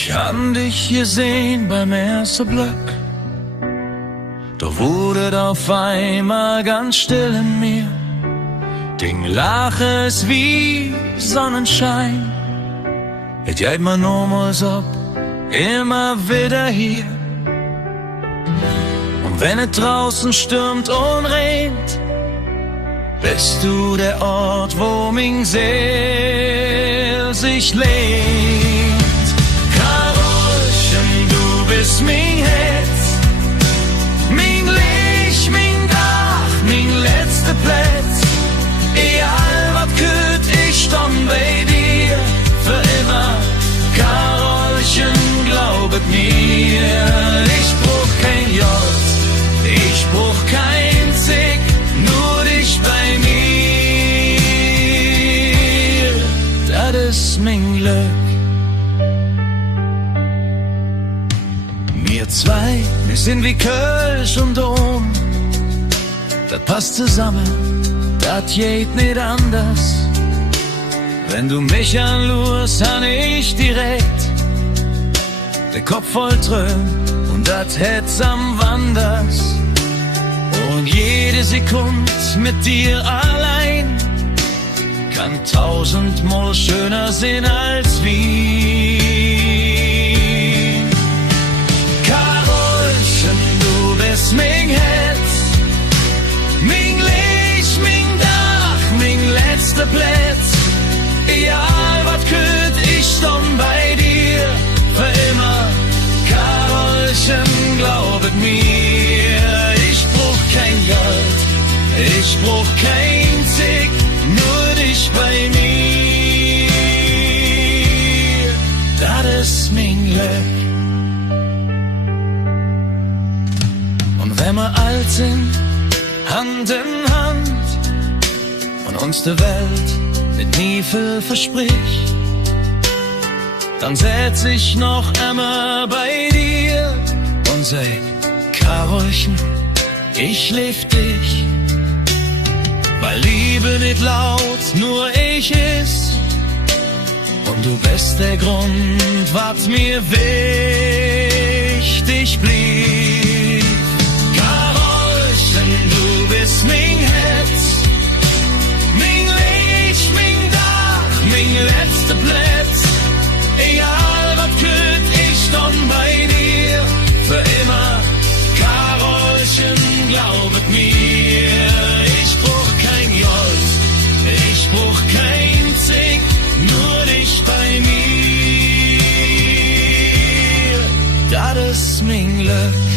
Ich han dich gesehen beim ersten Blick, doch wurde auf einmal ganz still in mir. Ding Lache ist wie Sonnenschein, es geht mir nochmals ab, immer wieder hier. Und wenn es draußen stürmt und regnet, bist du der Ort, wo mein Seel sich lehnt. Karolchen, du bist mein Herz, mein Licht, mein Dach, mein letzter Platz. Egal was kürt, ich stand bei dir für immer. Karolchen, glaubet mir, ich brauch kein J, ich brauch kein Zick, nur dich bei mir, das ist mein Glück. Wir zwei, wir sind wie Kölsch und Dom, das passt zusammen, das geht nicht anders. Wenn du mich anlust, han ich direkt den Kopf voll Trüm und das Herz am Wanders. Und jede Sekunde mit dir allein kann 1000-mal schöner sein als Wien. Karolchen, du bist mein Herz, mein Licht, mein Dach, mein letzter Platz. Egal was kürt, ich stand bei dir für immer. Karolchen, glaubet mir, ich brauch kein Geld, ich brauch kein Zick, nur dich bei mir, das ist mein Glück. Und wenn wir alt sind, Hand in Hand, und uns die Welt mit nie viel verspricht, dann setz ich noch einmal bei dir und sag, Karolchen, ich lieb dich, weil Liebe nicht laut, nur ich ist, und du bist der Grund, was mir wichtig blieb. Karolchen, du bist mein Herz, mein Licht, mein Dach, mein letzter Platz. Egal was kürt, ich stand bei dir für immer. Karolchen, glaubet mir, ich brauch kein Gold, ich brauch kein Zick, nur dich bei mir, das ist mein Glück.